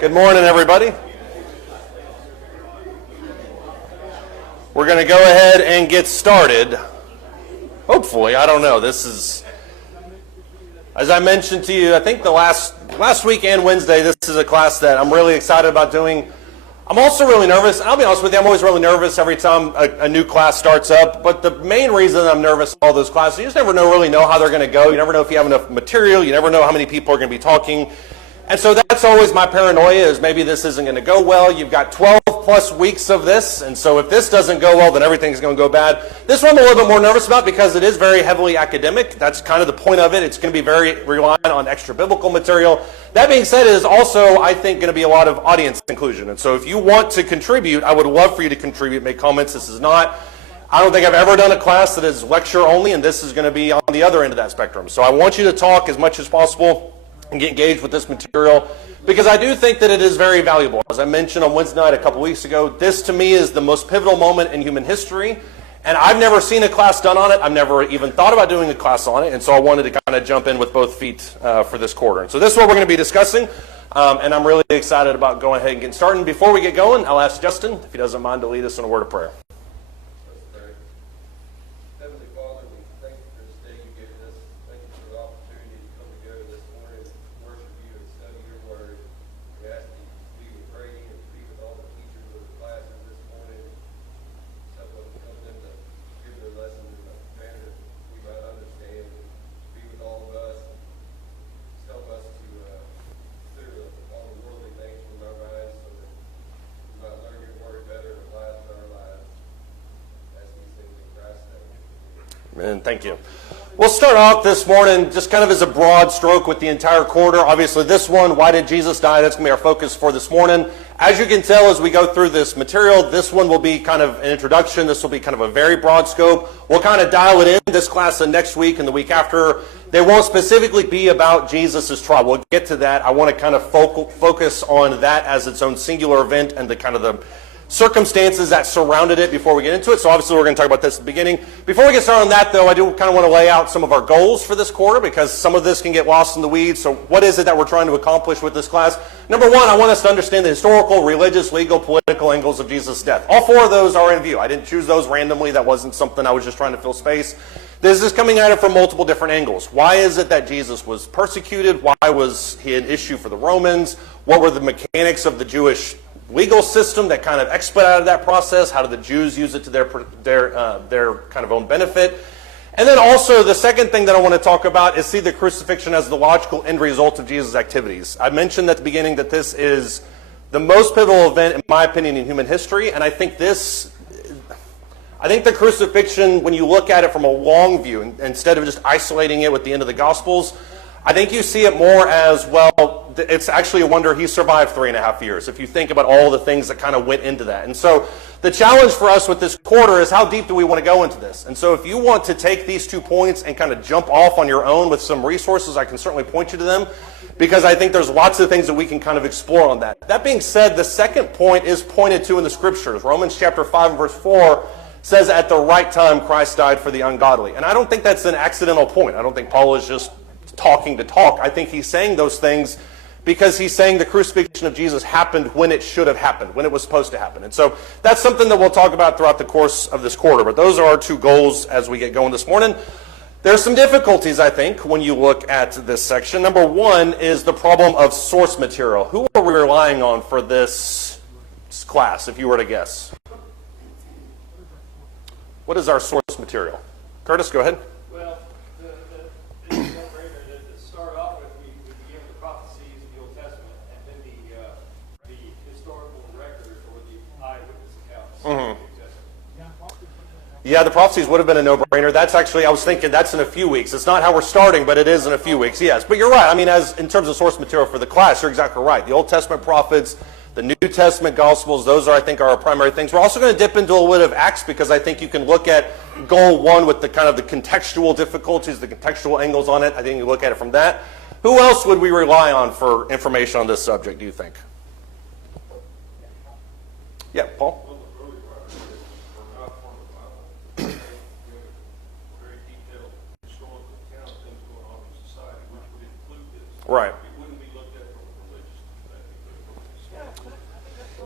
Good morning, everybody. We're going to go ahead and get started. Hopefully, I don't know. This is, as I mentioned to you, I think the last week and Wednesday, this is a class that I'm really excited about doing. I'm also really nervous. I'll be honest with you, I'm always really nervous every time a new class starts up. But the main reason I'm nervous all those classes, you just never really know how they're going to go. You never know if you have enough material. You never know how many people are going to be talking. And so that's always my paranoia, is maybe this isn't going to go well. You've got 12 plus weeks of this, and so if this doesn't go well, then everything's going to go bad. This one I'm a little bit more nervous about because it is very heavily academic. That's kind of the point of it. It's going to be very reliant on extra biblical material. That being said, it is also, I think, going to be a lot of audience inclusion. And so if you want to contribute, I would love for you to contribute, make comments. This is not, I don't think I've ever done a class that is lecture only, and this is going to be on the other end of that spectrum. So I want you to talk as much as possible and get engaged with this material, because I do think that it is very valuable. As I mentioned on Wednesday night a couple weeks ago, this to me is the most pivotal moment in human history, and I've never seen a class done on it. I've never even thought about doing a class on it, and so I wanted to kind of jump in with both feet for this quarter. And so this is what we're going to be discussing, and I'm really excited about going ahead and getting started. Before we get going, I'll ask Justin, if he doesn't mind, to lead us in a word of prayer. And thank you. We'll start off this morning just kind of as a broad stroke with the entire quarter. Obviously this one, why did Jesus die? That's going to be our focus for this morning. As you can tell as we go through this material, this one will be kind of an introduction. This will be kind of a very broad scope. We'll kind of dial it in this class and next week and the week after. They won't specifically be about Jesus' trial. We'll get to that. I want to kind of focus on that as its own singular event and the kind of the circumstances that surrounded it before we get into it. So obviously we're going to talk about this at the beginning. Before we get started on that, though, I do kind of want to lay out some of our goals for this quarter, because some of this can get lost in the weeds. So what is it that we're trying to accomplish with this class? Number one, I want us to understand the historical, religious, legal, political angles of Jesus' death. All four of those are in view. I didn't choose those randomly. That wasn't something I was just trying to fill space. This is coming at it from multiple different angles. Why is it that Jesus was persecuted? Why was he an issue for the Romans? What were the mechanics of the Jewish legal system that kind of expedited that process? How did the Jews use it to their kind of own benefit? And then also the second thing that I want to talk about is see the crucifixion as the logical end result of Jesus' activities. I mentioned at the beginning that this is the most pivotal event, in my opinion, in human history, and I think the crucifixion, when you look at it from a long view, instead of just isolating it with the end of the Gospels, I think you see it more as, well, it's actually a wonder he survived 3.5 years, if you think about all the things that kind of went into that. And so the challenge for us with this quarter is, how deep do we want to go into this? And so if you want to take these 2 points and kind of jump off on your own with some resources, I can certainly point you to them, because I think there's lots of things that we can kind of explore on that. That being said, the second point is pointed to in the Scriptures. Romans chapter 5 and verse 4 says, at the right time Christ died for the ungodly. And I don't think that's an accidental point. I don't think Paul is just talking to talk. I think he's saying those things because he's saying the crucifixion of Jesus happened when it should have happened, when it was supposed to happen. And so that's something that we'll talk about throughout the course of this quarter. But those are our 2 goals as we get going this morning. There's some difficulties, I think, when you look at this section. Number one is the problem of source material. Who are we relying on for this class, if you were to guess? What is our source material? Curtis, go ahead. Well, the no-brainer to start off with, we begin with the prophecies of the Old Testament, and then the historical record or the eyewitness accounts of the New Testament. Yeah, the prophecies would have been a no-brainer. That's actually, I was thinking, that's in a few weeks. It's not how we're starting, but it is in a few weeks, yes. But you're right. I mean, in terms of source material for the class, you're exactly right. The Old Testament prophets, the New Testament Gospels, those are, I think, are our primary things. We're also going to dip into a little bit of Acts, because I think you can look at goal 1 with the kind of the contextual difficulties, the contextual angles on it. I think you look at it from that. Who else would we rely on for information on this subject, do you think? Yeah, Paul? Right. It wouldn't be looked at from a religious perspective, but from a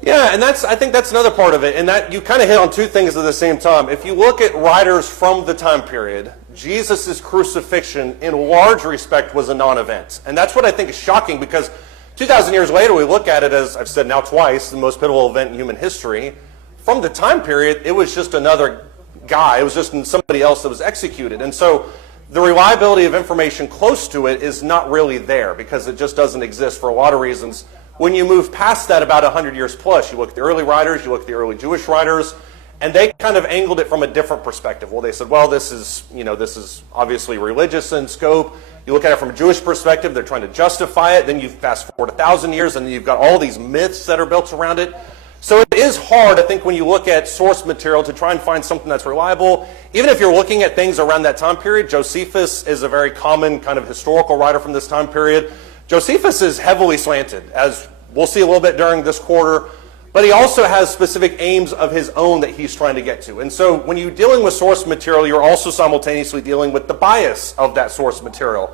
Yeah, and I think that's another part of it, and that you kind of hit on two things at the same time. If you look at writers from the time period, Jesus' crucifixion in large respect was a non-event. And that's what I think is shocking, because 2,000 years later we look at it as, I've said now twice, the most pivotal event in human history. From the time period, it was just another guy. It was just somebody else that was executed. And so the reliability of information close to it is not really there, because it just doesn't exist for a lot of reasons. When you move past that about 100 years plus, you look at the early writers, you look at the early Jewish writers, and they kind of angled it from a different perspective. Well, they said, well, this is obviously religious in scope. You look at it from a Jewish perspective, they're trying to justify it. Then you fast forward 1,000 years, and you've got all these myths that are built around it. So it is hard, I think, when you look at source material to try and find something that's reliable. Even if you're looking at things around that time period, Josephus is a very common kind of historical writer from this time period. Josephus is heavily slanted, as we'll see a little bit during this quarter, but he also has specific aims of his own that he's trying to get to. And so when you're dealing with source material, you're also simultaneously dealing with the bias of that source material.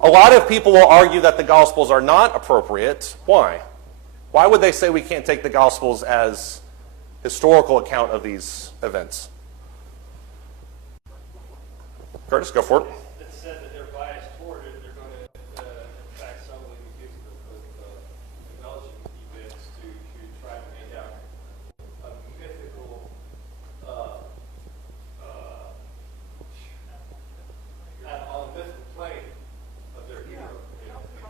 A lot of people will argue that the Gospels are not appropriate. Why? Why would they say we can't take the Gospels as historical account of these events? Curtis, go for it. It said that they're biased toward it. They're going to, in fact, solely be accused of acknowledging events to try to make out a mythical, on a mythical plane of their hero.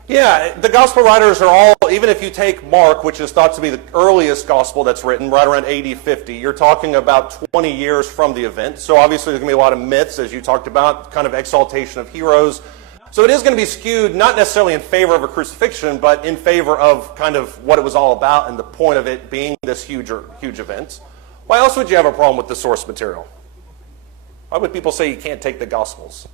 Yeah, the gospel writers are all, even if you take Mark, which is thought to be the earliest gospel that's written, right around AD 50, you're talking about 20 years from the event. So obviously there's going to be a lot of myths, as you talked about, kind of exaltation of heroes. So it is going to be skewed, not necessarily in favor of a crucifixion, but in favor of kind of what it was all about and the point of it being this huge event. Why else would you have a problem with the source material? Why would people say you can't take the Gospels?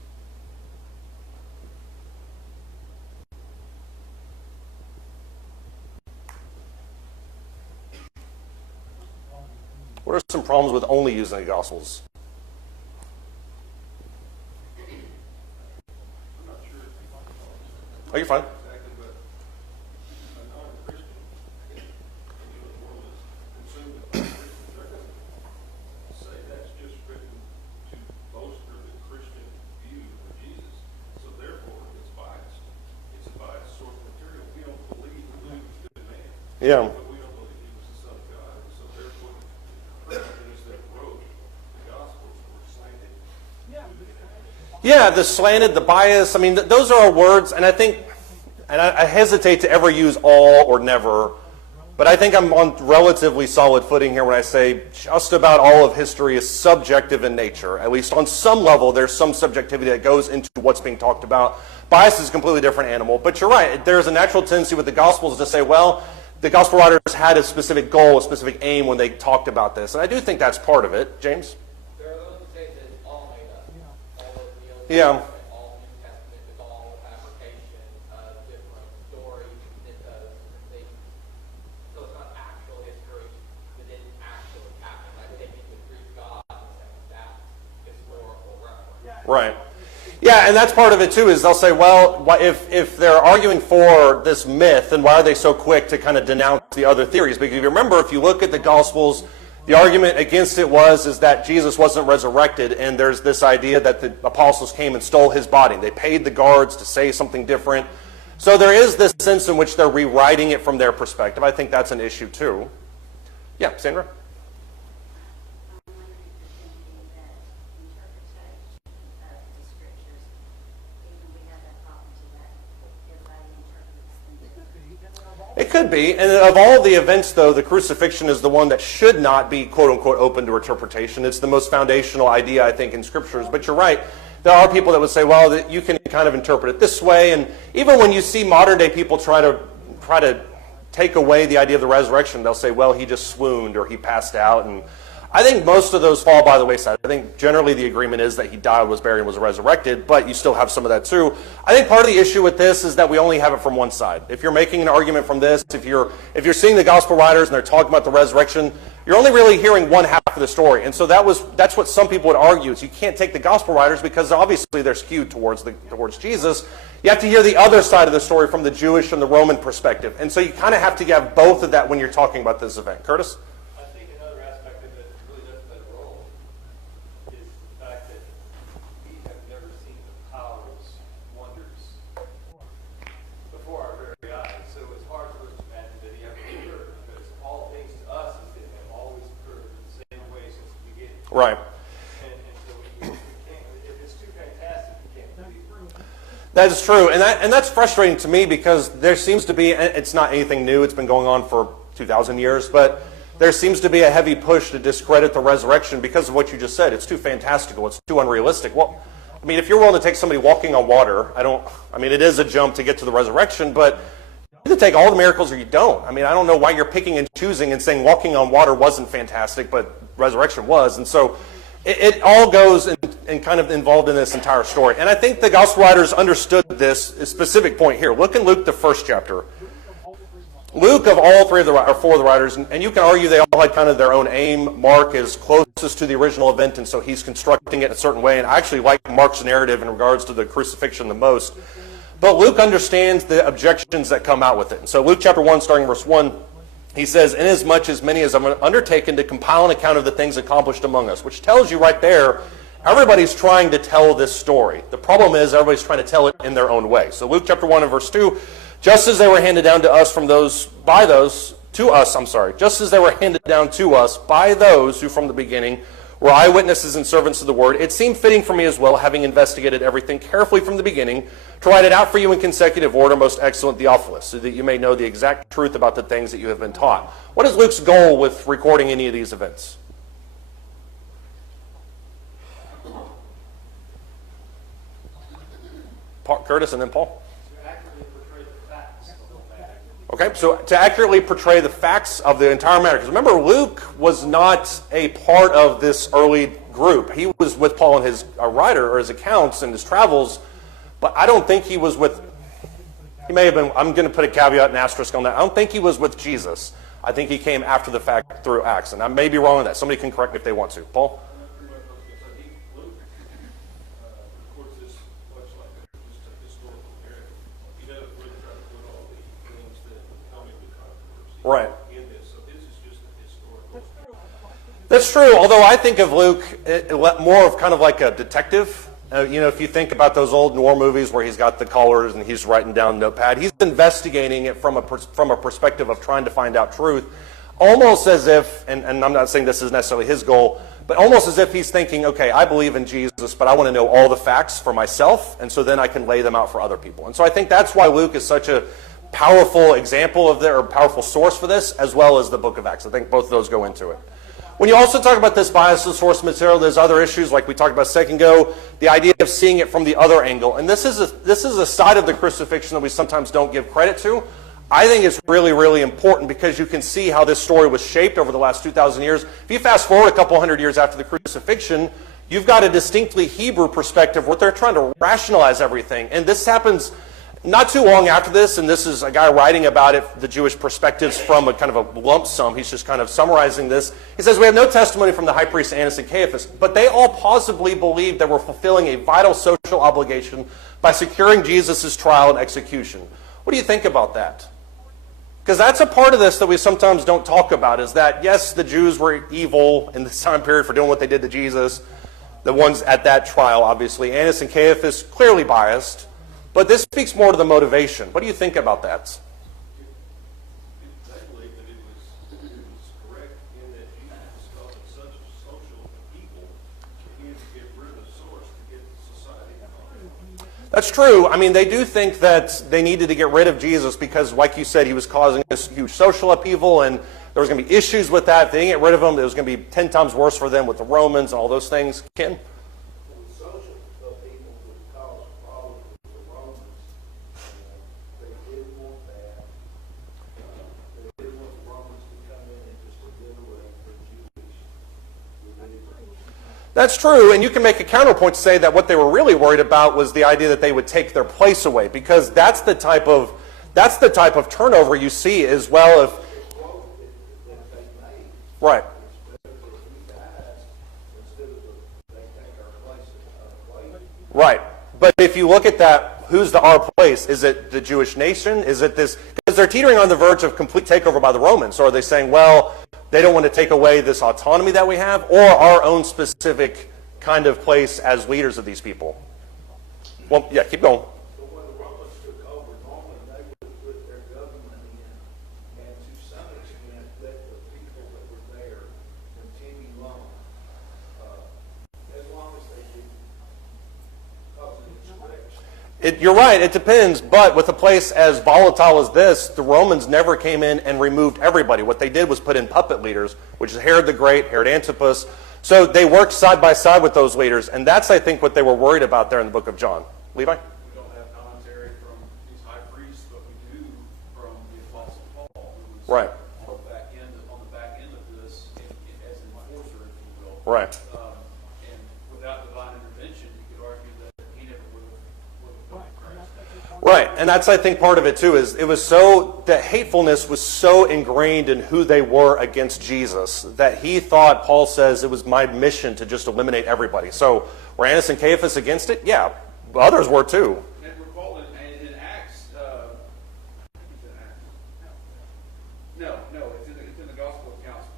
What are some problems with only using the Gospels? I'm not sure. Oh, you're fine. Exactly, but a non-Christian in the world is consumed with Christians. They're going to say that's just written to bolster the Christian view of Jesus. So therefore, it's biased. It's a biased source material. We don't believe Luke was a good man. Yeah. But we don't believe he was the Son of God. So therefore, the Christians that wrote the Gospels were slanted. Yeah, the slanted, the bias. I mean, those are our words, and I think, and I hesitate to ever use all or never, but I think I'm on relatively solid footing here when I say just about all of history is subjective in nature. At least on some level, there's some subjectivity that goes into what's being talked about. Bias is a completely different animal, but you're right. There's a natural tendency with the Gospels to say, well, the Gospel writers had a specific goal, a specific aim when they talked about this, and I do think that's part of it. James? There are those who say that it's all made up. All of the Old Yeah. Testament, all New Testament, it's all fabrication of different stories, mythos, and things. So it's not actual history that didn't actually happen. Like taking the Greek gods and saying that's historical reference. Right. Yeah, and that's part of it too, is they'll say, well, if they're arguing for this myth, then why are they so quick to kind of denounce the other theories? Because if you remember, if you look at the Gospels, the argument against it is that Jesus wasn't resurrected, and there's this idea that the apostles came and stole his body. They paid the guards to say something different. So there is this sense in which they're rewriting it from their perspective. I think that's an issue too. Yeah, Sandra? It could be. And of all the events, though, the crucifixion is the one that should not be, quote-unquote, open to interpretation. It's the most foundational idea, I think, in Scriptures. But you're right. There are people that would say, well, that you can kind of interpret it this way. And even when you see modern-day people try to take away the idea of the resurrection, they'll say, well, he just swooned or he passed out. And I think most of those fall by the wayside. I think generally the agreement is that he died, was buried, and was resurrected, but you still have some of that too. I think part of the issue with this is that we only have it from one side. If you're making an argument from this, if you're seeing the gospel writers and they're talking about the resurrection, you're only really hearing one half of the story. And so that's what some people would argue, is you can't take the gospel writers because obviously they're skewed towards Jesus. You have to hear the other side of the story from the Jewish and the Roman perspective. And so you kind of have to have both of that when you're talking about this event. Curtis? I think another aspect of it that really does play a role is the fact that we have never seen the powers, wonders before our very eyes. So it's hard for us to imagine that he ever occurred, because all things to us as they have always occurred in the same way since the beginning. Right. And so we can't, if it's too fantastic, we can't believe it. That is true, and that's frustrating to me because there seems to be, it's not anything new, it's been going on for 2,000 years, but there seems to be a heavy push to discredit the resurrection because of what you just said. It's too fantastical, it's too unrealistic. Well, I mean, if you're willing to take somebody walking on water, it is a jump to get to the resurrection, but you either take all the miracles or you don't. I mean, I don't know why you're picking and choosing and saying walking on water wasn't fantastic, but resurrection was, and so it all goes and kind of involved in this entire story. And I think the gospel writers understood this specific point here. Look in Luke, the first chapter. Luke, of all four of the writers, and you can argue they all had kind of their own aim. Mark is closest to the original event, and so he's constructing it in a certain way. And I actually like Mark's narrative in regards to the crucifixion the most. But Luke understands the objections that come out with it. And so Luke chapter 1, starting verse 1, he says, "Inasmuch as many as have undertaken to compile an account of the things accomplished among us," which tells you right there, everybody's trying to tell this story. The problem is everybody's trying to tell it in their own way. So Luke chapter 1 and verse 2, just as they were handed down to us just as they were handed down to us by those who from the beginning were eyewitnesses and servants of the word, it seemed fitting for me as well, having investigated everything carefully from the beginning, to write it out for you in consecutive order, most excellent Theophilus, so that you may know the exact truth about the things that you have been taught. What is Luke's goal with recording any of these events? Curtis and then Paul. To accurately portray the facts of the matter. Okay, so to accurately portray the facts of the entire matter. Because remember, Luke was not a part of this early group. He was with Paul in his writer or his accounts and his travels, but I don't think he was with, he may have been, I'm going to put a caveat and asterisk on that. I don't think he was with Jesus. I think he came after the fact through Acts, and I may be wrong on that. Somebody can correct me if they want to. Paul? Luke records this much like just a historical narrative. He doesn't really try to put all the things that come into controversy Right. in this. So this is just a historical story. That's true, although I think of Luke more of kind of like a detective. If you think about those old war movies where he's got the collars and he's writing down notepad, he's investigating it from a perspective of trying to find out truth, almost as if, and I'm not saying this is necessarily his goal, but almost as if he's thinking, okay, I believe in Jesus, but I want to know all the facts for myself, and so then I can lay them out for other people. And so I think that's why Luke is such a powerful example of or powerful source for this, as well as the book of Acts. I think both of those go into it. When you also talk about this bias of source material, there's other issues like we talked about a second ago, the idea of seeing it from the other angle. And this is a side of the crucifixion that we sometimes don't give credit to. I think it's really, really important because you can see how this story was shaped over the last 2,000 years. If you fast forward a couple hundred years after the crucifixion, you've got a distinctly Hebrew perspective where they're trying to rationalize everything. And this happens not too long after this, and this is a guy writing about it, the Jewish perspectives from a kind of a lump sum. He's just kind of summarizing this. He says, we have no testimony from the high priests Annas and Caiaphas, but they all plausibly believed that we're fulfilling a vital social obligation by securing Jesus' trial and execution. What do you think about that? Because that's a part of this that we sometimes don't talk about, is that, yes, the Jews were evil in this time period for doing what they did to Jesus. The ones at that trial, obviously. Annas and Caiaphas, clearly biased. But this speaks more to the motivation. What do you think about that? They believe that it was correct in that Jesus was causing such a social evil that he had to get rid of the source to get society going. That's true. I mean, they do think that they needed to get rid of Jesus because, like you said, he was causing this huge social upheaval, and there was going to be issues with that. If they didn't get rid of him, it was going to be 10 times worse for them with the Romans and all those things. Ken? The social upheaval would cause problems with the Romans. They didn't want that. They didn't want the Romans to come in and just obliterate the Jewish religion. That's true, and you can make a counterpoint to say that what they were really worried about was the idea that they would take their place away, because that's the type of turnover you see as well. If right. Right. But if you look at that who's the our place? Is it the Jewish nation? Is it this? Because they're teetering on the verge of complete takeover by the Romans. So are they saying, well, they don't want to take away this autonomy that we have, or our own specific kind of place as leaders of these people? Well, yeah, keep going. So when the Romans took over, normally they would put their government in, and to some extent, let the people that were there continue on, as long as they didn't cause an insurrection. You're right, it depends, but with a place as volatile as this, the Romans never came in and removed everybody. What they did was put in puppet leaders, which is Herod the Great, Herod Antipas. So they worked side by side with those leaders, and that's, I think, what they were worried about there in the book of John. Levi? We don't have commentary from these high priests, but we do from the Apostle Paul, who was Right. on the back end of this as an enforcer, if you will. Right. And without divine intervention, you could argue that he never would have come to Christ. Right, and that's, I think, part of it too, is it was so, that hatefulness was so ingrained in who they were against Jesus that he thought, Paul says, it was my mission to just eliminate everybody. So were Annas and Caiaphas against it? Yeah, others were too. And recall in Acts, I think it's in Acts. No, it's in the gospel accounts.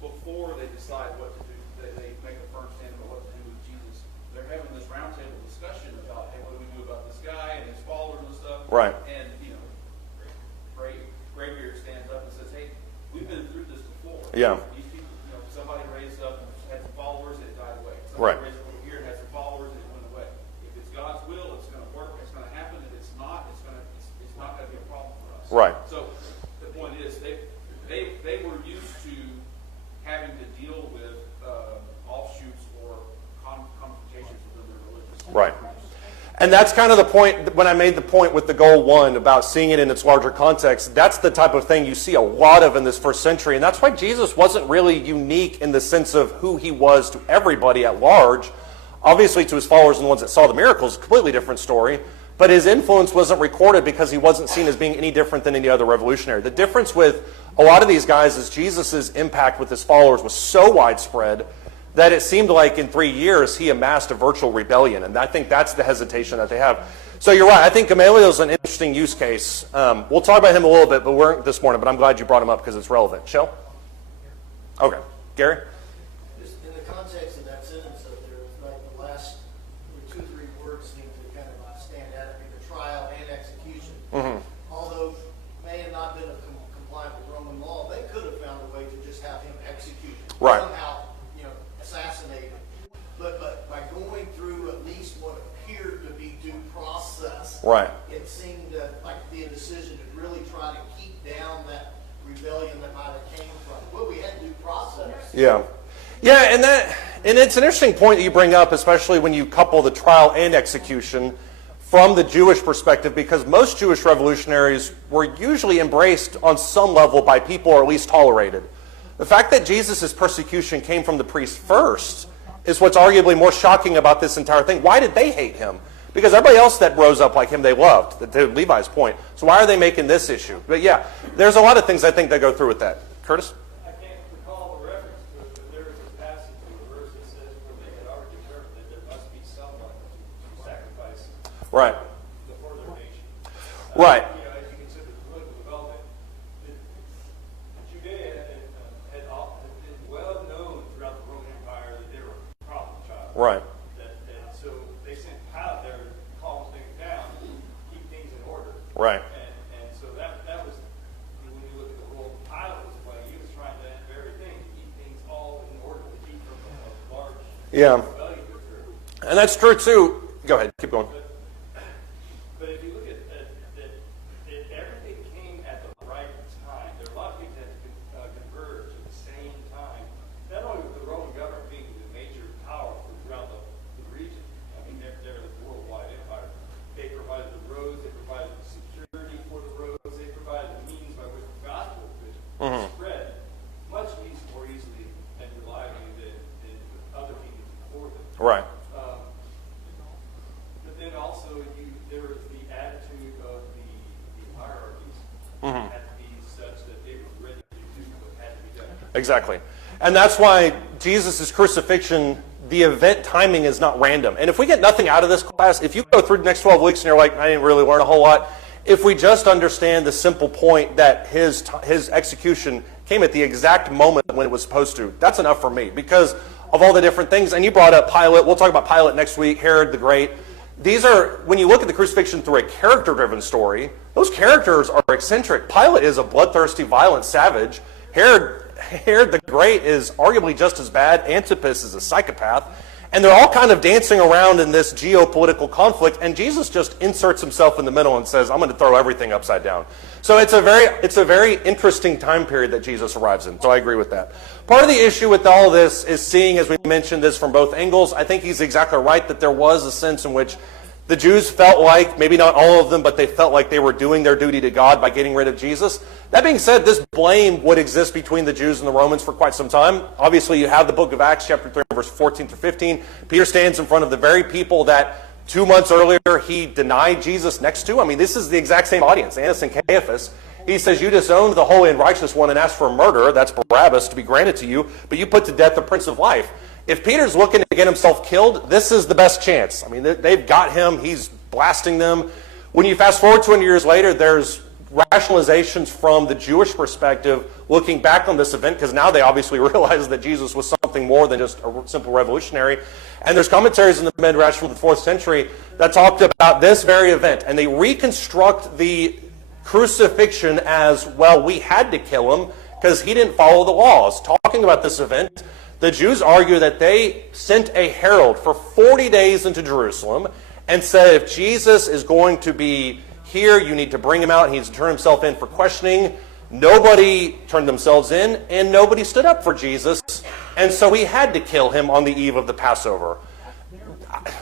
Before they decide what to do, they make a firm stand about what to do with Jesus. They're having this roundtable discussion about, hey, what do we do about this guy and his followers and stuff? Right. And Graybeard stands up and says, hey, we've been through this before. Yeah. These people, somebody raised up and had some followers and it died away. Somebody Right. raised up over here and had some followers and it went away. If it's God's will, it's going to work, it's going to happen. If it's not, it's not going to be a problem for us. Right. So the point is, they were used to having to deal with offshoots or confrontations within their religious Right. groups. And that's kind of the point, when I made the point with the goal one about seeing it in its larger context, that's the type of thing you see a lot of in this first century. And that's why Jesus wasn't really unique in the sense of who he was to everybody at large. Obviously, to his followers and the ones that saw the miracles, a completely different story. But his influence wasn't recorded because he wasn't seen as being any different than any other revolutionary. The difference with a lot of these guys is Jesus' impact with his followers was so widespread that it seemed like in 3 years he amassed a virtual rebellion. And I think that's the hesitation that they have. So you're right. I think Gamaliel is an interesting use case. We'll talk about him a little bit, but we're this morning. But I'm glad you brought him up because it's relevant. Shell? Okay. Gary? Just in the context of that sentence up there, like the last 2 or 3 words seem to kind of stand out, the trial and execution. Mm-hmm. Although may have not been compliant with Roman law, they could have found a way to just have him executed. Right. Somehow, assassinated. But by going through at least what appeared to be due process, Right. it seemed like to be a decision to really try to keep down that rebellion that might have came from. Well, we had due process. Yeah. Yeah, and it's an interesting point that you bring up, especially when you couple the trial and execution from the Jewish perspective, because most Jewish revolutionaries were usually embraced on some level by people, or at least tolerated. The fact that Jesus' persecution came from the priests first is what's arguably more shocking about this entire thing. Why did they hate him? Because everybody else that rose up like him, they loved, to Levi's point. So why are they making this issue? But yeah, there's a lot of things I think that go through with that. Curtis? I can't recall the reference to it, but there is a passage in the verse that says where they had already determined that there must be someone to sacrifice Right. for their nation. Right. As you consider the political development, Judea had been well known throughout the Roman Empire that they were a problem child. Right. And so they sent Pilate there to calm things down, keep things in order. Right. And so that was, when you look at the role Pilate was playing, he was trying to end everything, to keep things all in order, to keep from a large Yeah. rebellion to occur. And that's true too. Go ahead, keep going. But if you look at everything came at the right time. There are a lot of things that converge at the same time. Not only with the Roman government being the major power throughout the region, I mean, they're the worldwide empire. They provided the roads, they provided the security for the roads, they provided the means by which the gospel could spread much more easily and reliably than other means before them. Right. But then also there was the attitude of the hierarchies had to be such that they were ready to do what had to be done. Exactly. And that's why Jesus' crucifixion, the event timing is not random. And if we get nothing out of this class, if you go through the next 12 weeks and you're like, I didn't really learn a whole lot, if we just understand the simple point that his execution came at the exact moment when it was supposed to, that's enough for me because of all the different things. And you brought up Pilate. We'll talk about Pilate next week, Herod the Great. These are, when you look at the crucifixion through a character-driven story, those characters are eccentric. Pilate is a bloodthirsty, violent savage. Herod the Great is arguably just as bad. Antipas is a psychopath. And they're all kind of dancing around in this geopolitical conflict, and Jesus just inserts himself in the middle and says, I'm going to throw everything upside down. So it's a very interesting time period that Jesus arrives in, so I agree with that. Part of the issue with all of this is seeing, as we mentioned this from both angles, I think he's exactly right that there was a sense in which the Jews felt like, maybe not all of them, but they felt like they were doing their duty to God by getting rid of Jesus. That being said, this blame would exist between the Jews and the Romans for quite some time. Obviously, you have the book of Acts, chapter 3, verse 14 through 15. Peter stands in front of the very people that 2 months earlier he denied Jesus next to. I mean, this is the exact same audience, Annas and Caiaphas. He says, you disowned the holy and righteous one and asked for a murderer, that's Barabbas, to be granted to you, but you put to death the Prince of Life. If Peter's looking to get himself killed, this is the best chance. I mean, they've got him. He's blasting them. When you fast forward 20 years later, there's rationalizations from the Jewish perspective looking back on this event, because now they obviously realize that Jesus was something more than just a simple revolutionary. And there's commentaries in the Midrash from the 4th century that talked about this very event, and they reconstruct the crucifixion as, well, we had to kill him because he didn't follow the laws. Talking about this event, the Jews argue that they sent a herald for 40 days into Jerusalem and said, if Jesus is going to be here, you need to bring him out. He needs to turn himself in for questioning. Nobody turned themselves in, and nobody stood up for Jesus. And so we had to kill him on the eve of the Passover.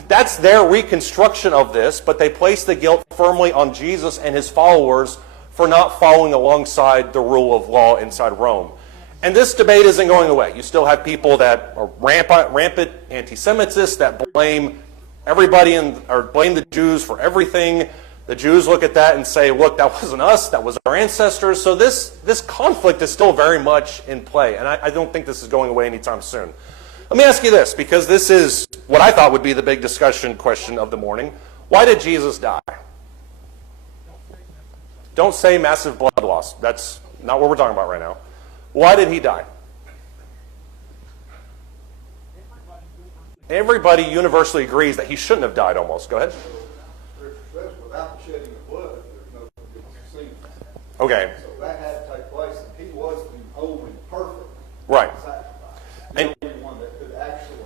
That's their reconstruction of this, but they place the guilt firmly on Jesus and his followers for not following alongside the rule of law inside Rome. And this debate isn't going away. You still have people that are rampant anti-Semitists that blame everybody or blame the Jews for everything. The Jews look at that and say, look, that wasn't us, that was our ancestors. So this conflict is still very much in play, and I don't think this is going away anytime soon. Let me ask you this, because this is what I thought would be the big discussion question of the morning. Why did Jesus die? Don't say massive blood loss. That's not what we're talking about right now. Why did he die? Everybody universally agrees that he shouldn't have died almost. Go ahead. Without the shedding of blood, there's no sin. Okay. So that had to take place, and he was the only perfect Right. sacrifice. And- The only one that could actually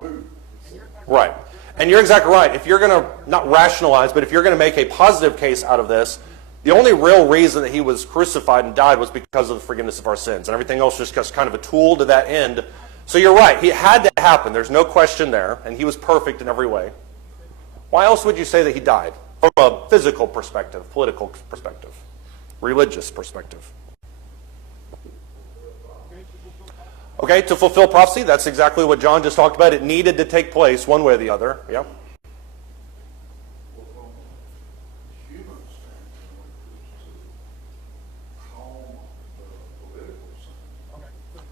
remove the sin. Right. And you're exactly right. If you're going to, not rationalize, but if you're going to make a positive case out of this, the only real reason that he was crucified and died was because of the forgiveness of our sins. And everything else was just kind of a tool to that end. So you're right. He had to happen. There's no question there. And he was perfect in every way. Why else would you say that he died? From a physical perspective, political perspective, religious perspective. Okay, to fulfill prophecy, that's exactly what John just talked about. It needed to take place one way or the other. Yeah. Well, from a human standpoint, to calm the political scene.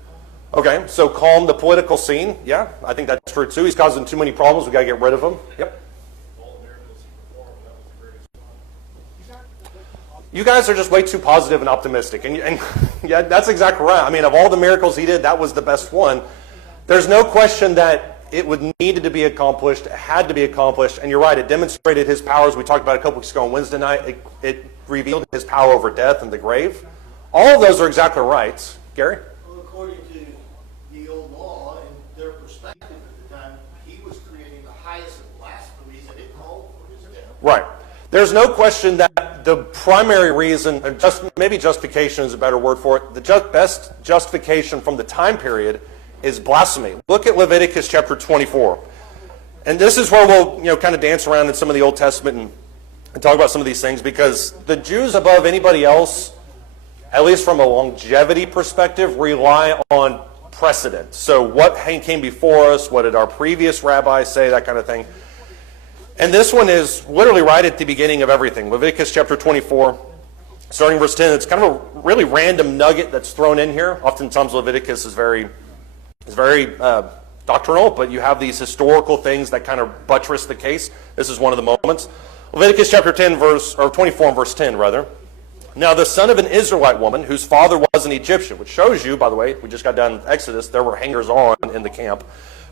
Okay, so calm the political scene. Yeah, I think that's true too. He's causing too many problems. We've got to get rid of him. Yep. All the miracles he performed, that was the greatest one. You guys are just way too positive and optimistic. And yeah, that's exactly right. I mean, of all the miracles he did, that was the best one. There's no question that it needed to be accomplished. It had to be accomplished. And you're right, it demonstrated his powers. We talked about it a couple weeks ago on Wednesday night. It revealed his power over death and the grave. All of those are exactly right. Gary? Well, according to the old law and their perspective at the time, he was creating the highest of blasphemies, and it called for his death. Right. There's no question that the primary reason, or maybe justification is a better word for it, the best justification from the time period is blasphemy. Look at Leviticus chapter 24. And this is where we'll kind of dance around in some of the Old Testament and talk about some of these things, because the Jews above anybody else, at least from a longevity perspective, rely on precedent. So what came before us, what did our previous rabbis say, that kind of thing. And this one is literally right at the beginning of everything. Leviticus chapter 24, starting verse 10. It's kind of a really random nugget that's thrown in here. Oftentimes Leviticus is very It's very doctrinal, but you have these historical things that kind of buttress the case. This is one of the moments. Leviticus chapter 10, verse, or 24 and verse 10, rather. Now the son of an Israelite woman, whose father was an Egyptian, which shows you, by the way, we just got done with Exodus, there were hangers-on in the camp,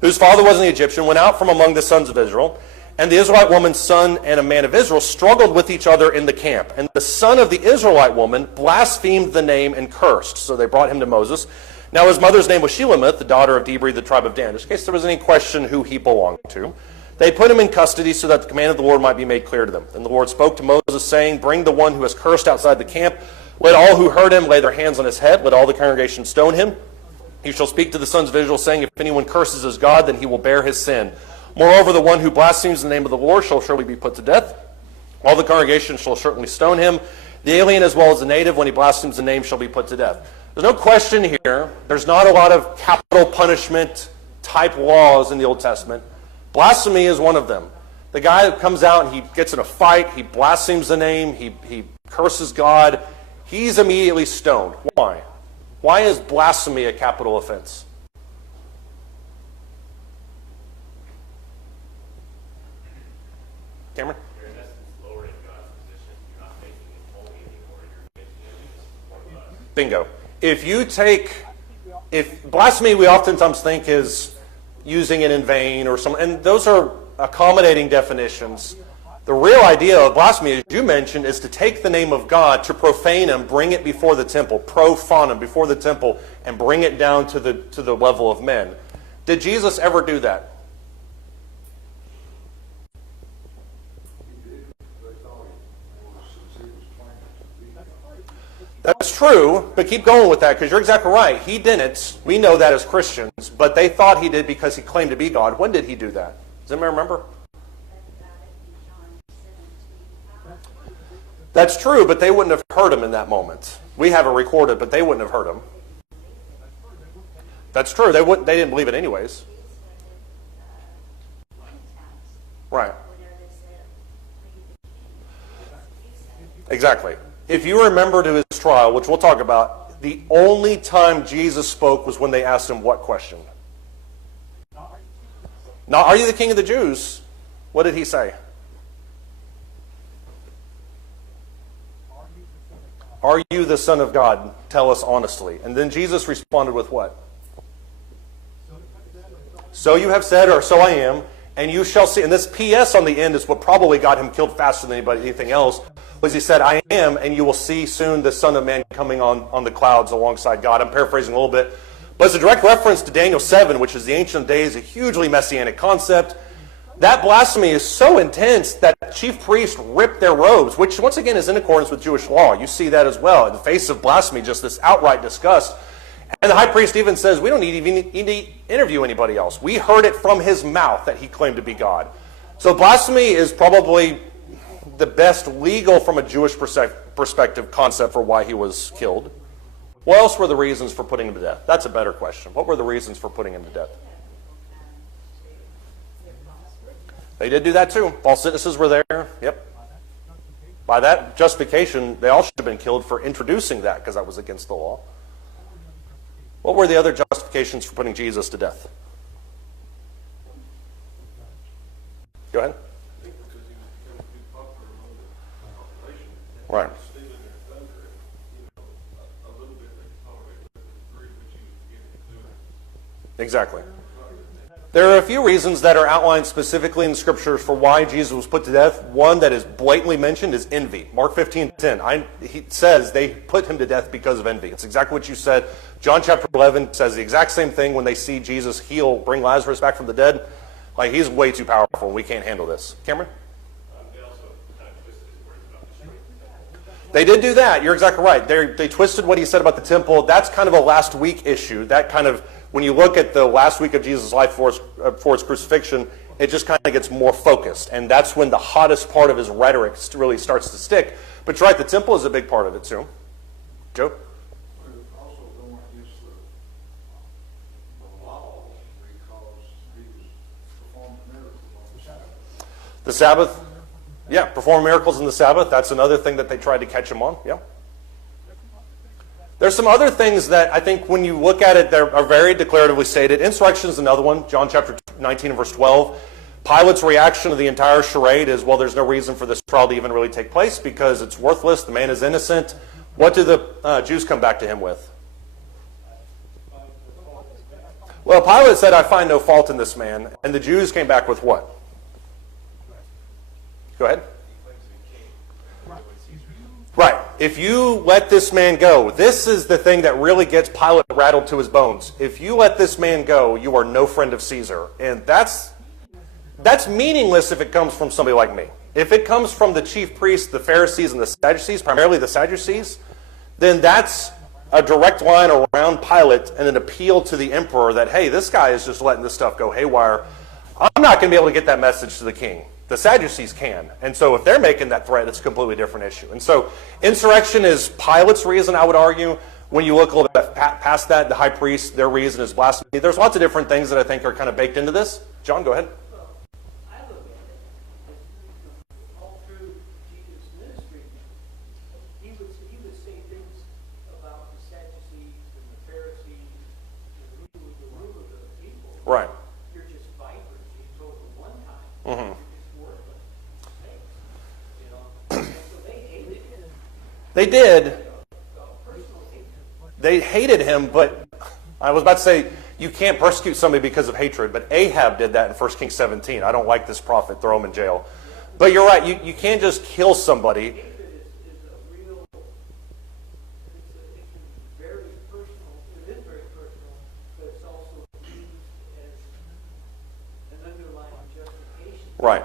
whose father was an Egyptian, went out from among the sons of Israel, and the Israelite woman's son and a man of Israel struggled with each other in the camp. And the son of the Israelite woman blasphemed the name and cursed. So they brought him to Moses. Now his mother's name was Shelemith, the daughter of Debri, the tribe of Dan. Just in case there was any question who he belonged to. They put him in custody so that the command of the Lord might be made clear to them. And the Lord spoke to Moses, saying, bring the one who has cursed outside the camp. Let all who heard him lay their hands on his head. Let all the congregation stone him. You shall speak to the sons of Israel, saying, if anyone curses his God, then he will bear his sin. Moreover, the one who blasphemes the name of the Lord shall surely be put to death. All the congregation shall certainly stone him. The alien as well as the native, when he blasphemes the name, shall be put to death. There's no question here. There's not a lot of capital punishment type laws in the Old Testament. Blasphemy is one of them. The guy that comes out and he gets in a fight, he blasphemes the name, he curses God, he's immediately stoned. Why? Why is blasphemy a capital offense? Cameron? You're in essence lowering God's position. You're not making him holy anymore. You're making him just one of us. Bingo. If blasphemy we oftentimes think is using it in vain or some, and those are accommodating definitions. The real idea of blasphemy, as you mentioned, is to take the name of God, to profane him, bring it before the temple, profane him before the temple, and bring it down to the level of men. Did Jesus ever do that? That's true, but keep going with that, because you're exactly right. He didn't. We know that as Christians, but they thought he did because he claimed to be God. When did he do that? Does anybody remember? That's true, but they wouldn't have heard him in that moment. We have it recorded, but they wouldn't have heard him. That's true. They didn't believe it anyways. Right. Exactly. If you remember to his trial, which we'll talk about, the only time Jesus spoke was when they asked him what question? Now, are you the king of the Jews? What did he say? Are you the Son of God? Tell us honestly. And then Jesus responded with what? So you have said, or so I am, and you shall see. And this P.S. on the end is what probably got him killed faster than anything else, was he said, I am, and you will see soon the Son of Man coming on the clouds alongside God. I'm paraphrasing a little bit. But it's a direct reference to Daniel 7, which is the Ancient of Days, a hugely messianic concept. That blasphemy is so intense that chief priests ripped their robes, which once again is in accordance with Jewish law. You see that as well. In the face of blasphemy, just this outright disgust. And the high priest even says, we don't need to interview anybody else. We heard it from his mouth that he claimed to be God. So blasphemy is probably the best legal from a Jewish perspective concept for why he was killed. What else were the reasons for putting him to death? That's a better question. What were the reasons for putting him to death? They did do that too. False witnesses were there. Yep. By that justification, they all should have been killed for introducing that because that was against the law. What were the other justifications for putting Jesus to death? Go ahead. I think because he was becoming too popular among the population. Right. Stealing their thunder, and, a little bit they tolerated the degree which he was beginning to do it. Exactly. There are a few reasons that are outlined specifically in the scriptures for why Jesus was put to death. One that is blatantly mentioned is envy. Mark 15:10. He says they put him to death because of envy. It's exactly what you said. John chapter 11 says the exact same thing when they see Jesus bring Lazarus back from the dead. Like, he's way too powerful. We can't handle this. Cameron? They also kind of twisted his words about destroying the temple. They did do that. You're exactly right. They twisted what he said about the temple. That's kind of a last week issue. That kind of, when you look at the last week of Jesus' life for his crucifixion, it just kind of gets more focused. And that's when the hottest part of his rhetoric really starts to stick. But you're right, the temple is a big part of it too. Joe? But it also going against the law because he was performing miracles on the Sabbath. The Sabbath? Yeah, perform miracles in the Sabbath. That's another thing that they tried to catch him on. Yeah. There's some other things that I think when you look at it, they are very declaratively stated. Insurrection is another one, John chapter 19 and verse 12. Pilate's reaction to the entire charade is, well, there's no reason for this trial to even really take place because it's worthless, the man is innocent. What do the Jews come back to him with? Well, Pilate said, I find no fault in this man. And the Jews came back with what? Go ahead. Right. If you let this man go, this is the thing that really gets Pilate rattled to his bones. If you let this man go, you are no friend of Caesar. And that's meaningless if it comes from somebody like me. If it comes from the chief priests, the Pharisees, and the Sadducees, primarily the Sadducees, then that's a direct line around Pilate and an appeal to the emperor that, hey, this guy is just letting this stuff go haywire. I'm not going to be able to get that message to the king. The Sadducees can. And so if they're making that threat, it's a completely different issue. And so insurrection is Pilate's reason, I would argue. When you look a little bit past that, the high priest, their reason is blasphemy. There's lots of different things that I think are kind of baked into this. John, go ahead. I look at it as all through Jesus' ministry, he would say things about the Sadducees and the Pharisees, the rule of the people. Right. You're just vipers. He told them one time. Mm-hmm. You're just worthless snakes. You know, and so they hated him. They did. Personal hatred. They hated him, but I was about to say, you can't persecute somebody because of hatred, but Ahab did that in 1 Kings 17. I don't like this prophet, throw him in jail. But you're right, you can't just kill somebody. Hatred is a real, it's very personal. It is very personal, but it's also used as an underlying justification. Right.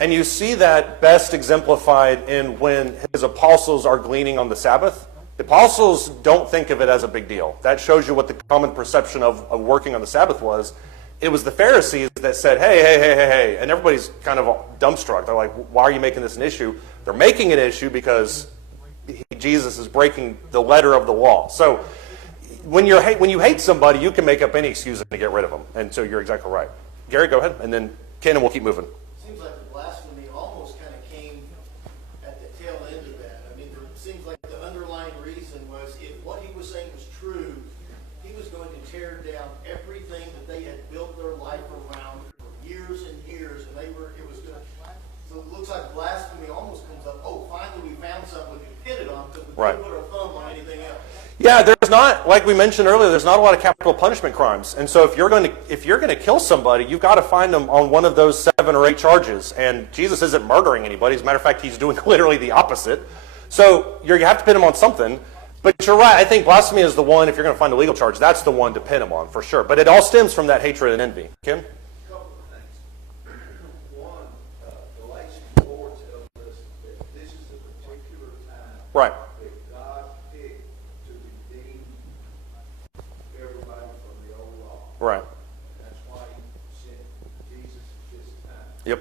And you see that best exemplified in when his apostles are gleaning on the Sabbath. The apostles don't think of it as a big deal. That shows you what the common perception of working on the Sabbath was. It was the Pharisees that said, hey, and everybody's kind of dumbstruck. They're like, why are you making this an issue? They're making it an issue because Jesus is breaking the letter of the law. So when you hate somebody, you can make up any excuse to get rid of them. And so you're exactly right. Gary, go ahead, and then Ken, and we'll keep moving. Seems like the blasphemy almost kind of came at the tail end of that. I mean, it seems like the underlying reason was if what he was saying was true, he was going to tear down everything that they had built their life around for years and years, and it was going to, so it looks like blasphemy almost comes up, oh, finally we found something we can pin it on because we couldn't put our thumb on anything else. Yeah, there's not, like we mentioned earlier, there's not a lot of capital punishment crimes. And so if you're going to kill somebody, you've got to find them on one of those 7 or 8 charges. And Jesus isn't murdering anybody. As a matter of fact, he's doing literally the opposite. So you have to pin him on something. But you're right, I think blasphemy is the one, if you're going to find a legal charge, that's the one to pin him on for sure. But it all stems from that hatred and envy. Kim? A couple of things. One, Galatians 4 tells us that this is a particular time Right. that God picked to redeem everybody from the old law. Right. That's why he sent Jesus at this time. Yep.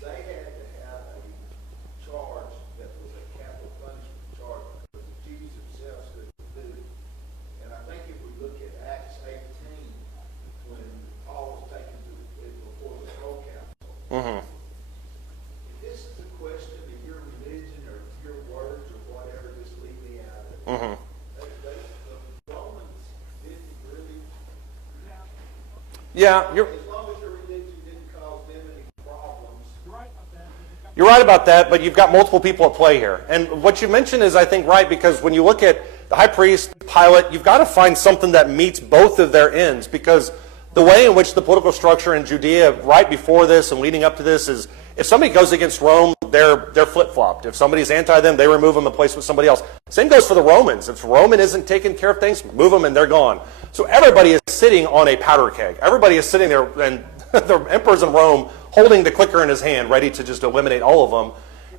They had to have a charge that was a capital punishment charge because Jesus himself couldn't do it. And I think if we look at Acts 18, when Paul was taken before the whole council, Mm-hmm. if this is a question of your religion or your words or whatever, just leave me out of it. Mm-hmm. The Romans didn't really, Yeah, as long as your religion didn't cause them any problems. you're right about that, but you've got multiple people at play here. And what you mentioned is, I think, right, because when you look at the high priest, Pilate, you've got to find something that meets both of their ends, because the way in which the political structure in Judea right before this and leading up to this is, if somebody goes against Rome, they're flip-flopped. If somebody's anti them, they remove them and place with somebody else. Same goes for the Romans. If Roman isn't taking care of things, move them and they're gone. So everybody is sitting on a powder keg. Everybody is sitting there, and the emperor's in Rome holding the clicker in his hand, ready to just eliminate all of them.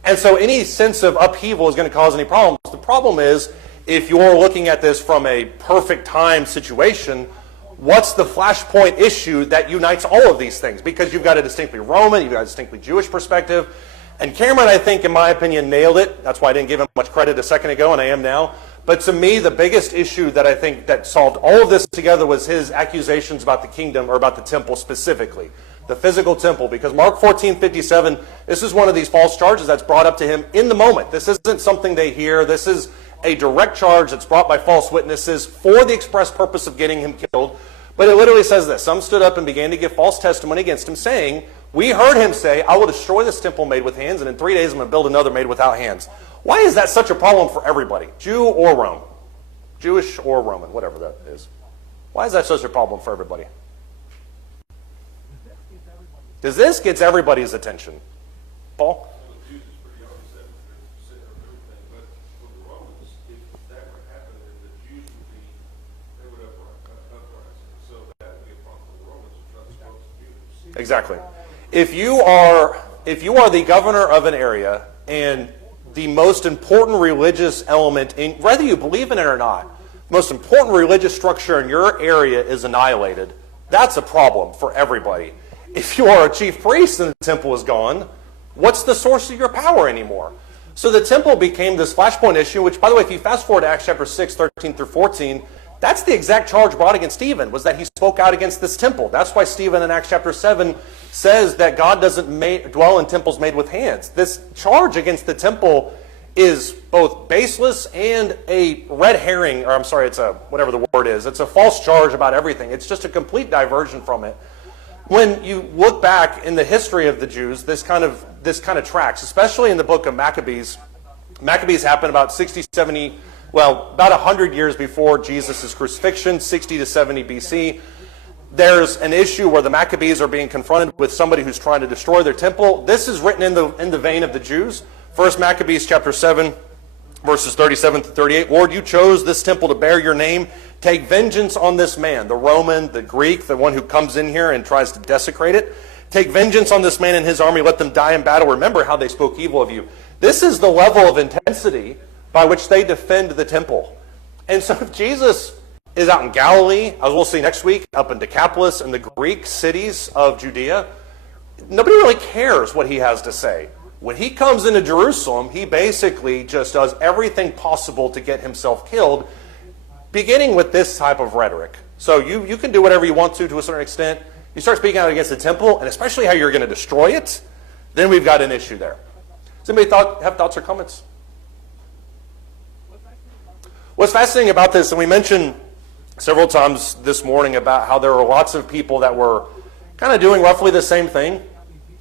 And so any sense of upheaval is going to cause any problems. The problem is, if you're looking at this from a perfect time situation, what's the flashpoint issue that unites all of these things? Because you've got a distinctly Roman, you've got a distinctly Jewish perspective. And Cameron, I think, in my opinion, nailed it. That's why I didn't give him much credit a second ago, and I am now. But to me, the biggest issue that I think that solved all of this together was his accusations about the kingdom, or about the temple specifically. the physical temple, because Mark 14:57, this is one of these false charges that's brought up to him in the moment. This isn't something they hear. This is a direct charge that's brought by false witnesses for the express purpose of getting him killed. But it literally says this: some stood up and began to give false testimony against him, saying, we heard him say, I will destroy this temple made with hands, and in 3 days I'm going to build another made without hands. Why is that such a problem for everybody? Jew or Rome? Jewish or Roman, whatever that is. Why is that such a problem for everybody? Because this gets everybody's attention. Paul? Well, the Jews is pretty obvious, 70% of everything, but for the Romans, if that were to happen, then the Jews would be, they would uprise. So that would be a problem for the Romans to try to expose the Jews. Exactly. If you are the governor of an area and the most important religious element, in whether you believe in it or not, the most important religious structure in your area is annihilated, that's a problem for everybody. If you are a chief priest and the temple is gone, what's the source of your power anymore? So the temple became this flashpoint issue, which, by the way, if you fast forward to Acts chapter 6, 13 through 14, that's the exact charge brought against Stephen, was that he spoke out against this temple. That's why Stephen in Acts chapter 7 says that God doesn't dwell in temples made with hands. This charge against the temple is both baseless and a red herring, or I'm sorry, it's a, whatever the word is, it's a false charge about everything. It's just a complete diversion from it. When you look back in the history of the Jews, this kind of tracks, especially in the book of Maccabees. Maccabees happened about 60, 70, well, about 100 years before Jesus' crucifixion, 60 to 70 BC. There's an issue where the Maccabees are being confronted with somebody who's trying to destroy their temple. This is written in the vein of the Jews. First Maccabees chapter 7, verses 37 to 38. Lord, you chose this temple to bear your name. Take vengeance on this man, the Roman, the Greek, the one who comes in here and tries to desecrate it. Take vengeance on this man and his army. Let them die in battle. Remember how they spoke evil of you. This is the level of intensity by which they defend the temple. And so if Jesus is out in Galilee, as we'll see next week, up in Decapolis and the Greek cities of Judea, nobody really cares what he has to say. When he comes into Jerusalem, he basically just does everything possible to get himself killed, beginning with this type of rhetoric. So you can do whatever you want to a certain extent. You start speaking out against the temple, and especially how you're going to destroy it, then we've got an issue there. Does anybody have thoughts or comments? What's fascinating about this, and we mentioned several times this morning about how there were lots of people that were kind of doing roughly the same thing.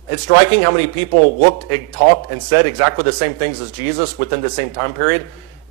It's striking how many people looked and talked and said exactly the same things as Jesus within the same time period,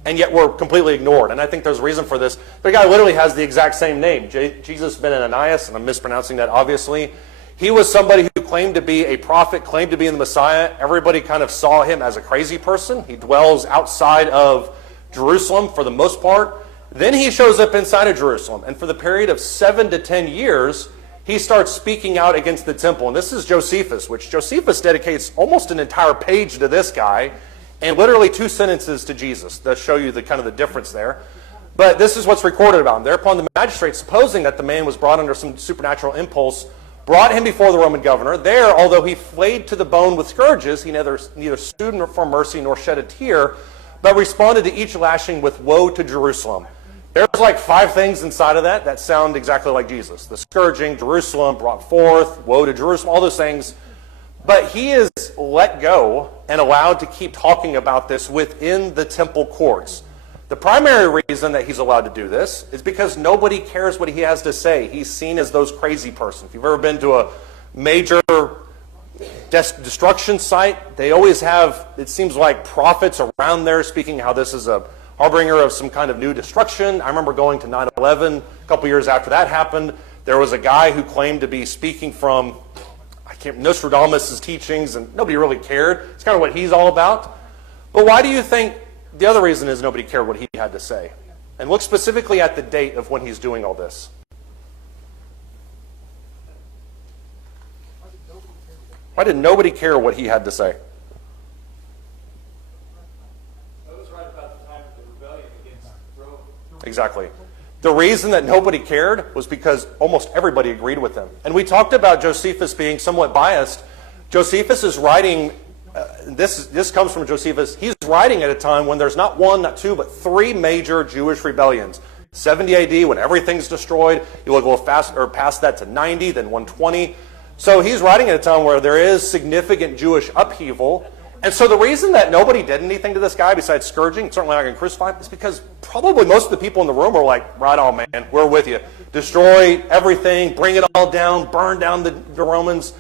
and yet were completely ignored. And I think there's a reason for this. The guy literally has the exact same name, Jesus ben Ananias, and I'm mispronouncing that obviously. He was somebody who claimed to be a prophet, claimed to be the Messiah. Everybody kind of saw him as a crazy person. He dwells outside of Jerusalem for the most part. Then he shows up inside of Jerusalem, and for the period of 7 to 10 years, he starts speaking out against the temple. And this is Josephus, which Josephus dedicates almost an entire page to this guy, and literally 2 sentences to Jesus to show you the kind of the difference there. But this is what's recorded about him. Thereupon the magistrate, supposing that the man was brought under some supernatural impulse, brought him before the Roman governor. There, although he flayed to the bone with scourges, he neither sued for mercy nor shed a tear, but responded to each lashing with woe to Jerusalem. There's like 5 things inside of that sound exactly like Jesus. The scourging, Jerusalem, brought forth, woe to Jerusalem, all those things. But he is let go and allowed to keep talking about this within the temple courts. The primary reason that he's allowed to do this is because nobody cares what he has to say. He's seen as those crazy person. If you've ever been to a major destruction site, they always have, it seems like, prophets around there speaking how this is a harbinger of some kind of new destruction. I remember going to 9/11 a couple years after that happened. There was a guy who claimed to be speaking from Nostradamus' teachings, and nobody really cared. It's kind of what he's all about. But why do you think the other reason is nobody cared what he had to say? And look specifically at the date of when he's doing all this. Why did nobody care what he had to say? That was right about the time of the rebellion against Rome. Exactly. The reason that nobody cared was because almost everybody agreed with him. And we talked about Josephus being somewhat biased. Josephus is writing, this comes from Josephus, he's writing at a time when there's not 1, not 2, but 3 major Jewish rebellions. 70 AD, when everything's destroyed. You look a little past that to 90, then 120. So he's writing at a time where there is significant Jewish upheaval. And so the reason that nobody did anything to this guy besides scourging, certainly not going to crucify him, is because probably most of the people in the room were like, right on, man, we're with you. Destroy everything, bring it all down, burn down the Romans.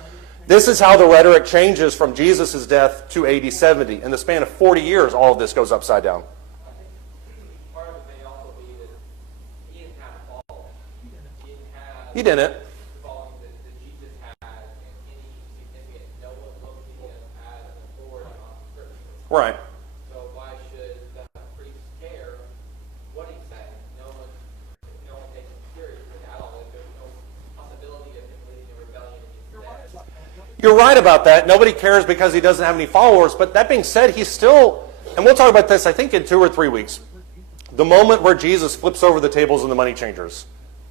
This is how the rhetoric changes from Jesus' death to AD 70. In the span of 40 years, all of this goes upside down. Part of it may also be that he didn't have a following. He didn't have He didn't. the following that Jesus had, and any significant, no one looked at him as an authority on Scripture. Right. So why should the priest care what he's saying? No one takes him seriously at all. There's no possibility of him leading a rebellion against the dead. You're right about that. Nobody cares because he doesn't have any followers. But that being said, he's still, and we'll talk about this, I think, in 2 or 3 weeks. The moment where Jesus flips over the tables and the money changers.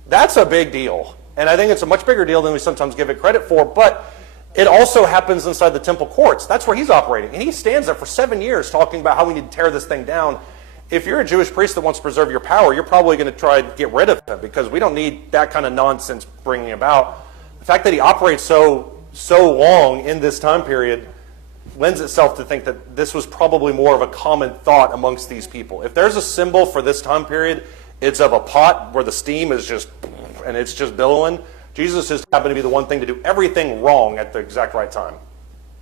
That's a big deal. And I think it's a much bigger deal than we sometimes give it credit for. But it also happens inside the temple courts. That's where he's operating. And he stands there for 7 years talking about how we need to tear this thing down. If you're a Jewish priest that wants to preserve your power, you're probably going to try to get rid of him because we don't need that kind of nonsense bringing about. The fact that he operates so long in this time period lends itself to think that this was probably more of a common thought amongst these people. If there's a symbol for this time period, it's of a pot where the steam is just, and it's just billowing. Jesus just happened to be the one thing to do everything wrong at the exact right time.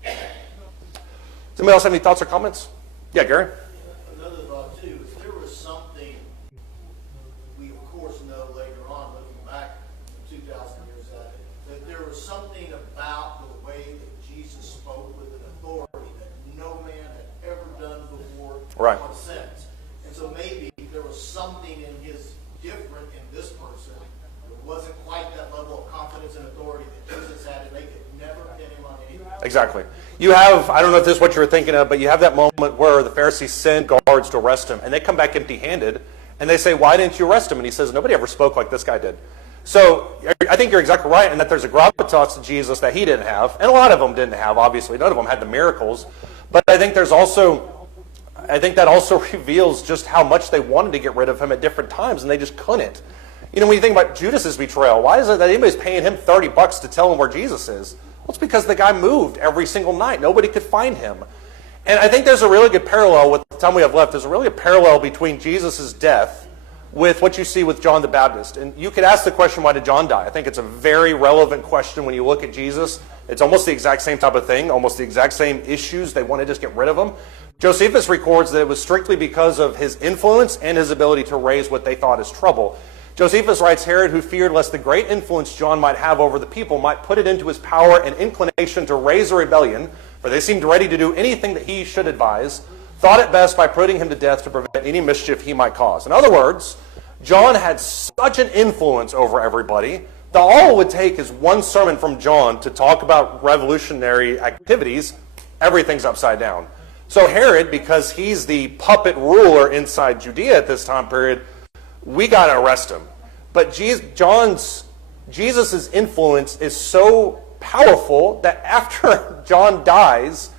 Does anybody else have any thoughts or comments? Yeah, Gary? Another thought too, if there was something we of course know later on, looking back 2,000 years at it, that there was something about the way that Jesus spoke with an authority that no man had ever done before Right. or since. And so maybe there was something in his different in this person. There wasn't quite that level of confidence and authority that Jesus had, and they could never pin him on anything. Exactly. You have, I don't know if this is what you were thinking of, but you have that moment where the Pharisees send guards to arrest him, and they come back empty-handed, and they say, why didn't you arrest him? And he says, nobody ever spoke like this guy did. So I think you're exactly right in that there's a gravitas to Jesus that he didn't have, and a lot of them didn't have, obviously. None of them had the miracles. But I think that also reveals just how much they wanted to get rid of him at different times, and they just couldn't. You know, when you think about Judas's betrayal, why is it that anybody's paying him $30 to tell him where Jesus is? Well, it's because the guy moved every single night. Nobody could find him. And I think there's a really good parallel with the time we have left. There's a really a parallel between Jesus' death with what you see with John the Baptist. And you could ask the question, why did John die? I think it's a very relevant question when you look at Jesus. It's almost the exact same type of thing, almost the exact same issues. They want to just get rid of him. Josephus records that it was strictly because of his influence and his ability to raise what they thought is trouble. Josephus writes, Herod, who feared lest the great influence John might have over the people might put it into his power and inclination to raise a rebellion, for they seemed ready to do anything that he should advise, thought it best by putting him to death to prevent any mischief he might cause. In other words, John had such an influence over everybody that all it would take is one sermon from John to talk about revolutionary activities. Everything's upside down. So Herod, because he's the puppet ruler inside Judea at this time period, we got to arrest him. But Jesus' influence is so powerful that after John dies,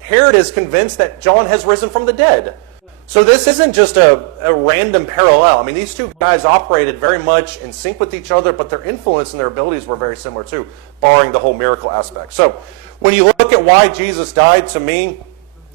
Herod is convinced that John has risen from the dead. So this isn't just a random parallel. I mean, these two guys operated very much in sync with each other, but their influence and their abilities were very similar too, barring the whole miracle aspect. So when you look at why Jesus died, to me,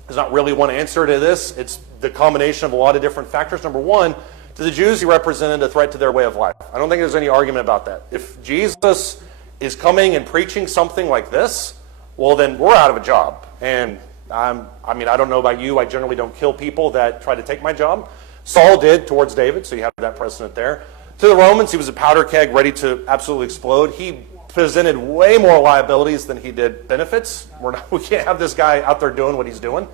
there's not really one answer to this. It's the combination of a lot of different factors. Number one, to the Jews, he represented a threat to their way of life. I don't think there's any argument about that. If Jesus is coming and preaching something like this, well, then we're out of a job. And I don't know about you. I generally don't kill people that try to take my job. Saul did towards David, so you have that precedent there. To the Romans, he was a powder keg ready to absolutely explode. He presented way more liabilities than he did benefits. We can't have this guy out there doing what he's doing.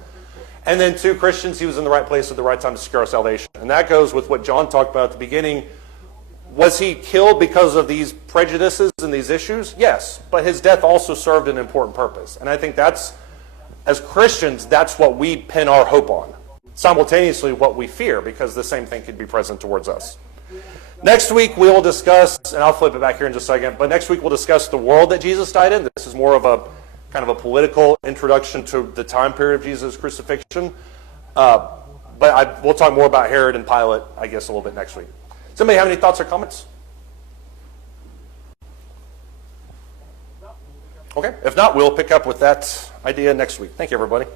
And then to Christians, he was in the right place at the right time to secure our salvation. And that goes with what John talked about at the beginning. Was he killed because of these prejudices and these issues? Yes, but his death also served an important purpose. And I think that's, as Christians, that's what we pin our hope on. Simultaneously, what we fear, because the same thing could be present towards us. Next week, we will discuss, and I'll flip it back here in just a second, but next week we'll discuss the world that Jesus died in. This is more of a kind of a political introduction to the time period of Jesus' crucifixion. We'll talk more about Herod and Pilate, I guess, a little bit next week. Does anybody have any thoughts or comments? Okay, if not, we'll pick up with that idea next week. Thank you, everybody.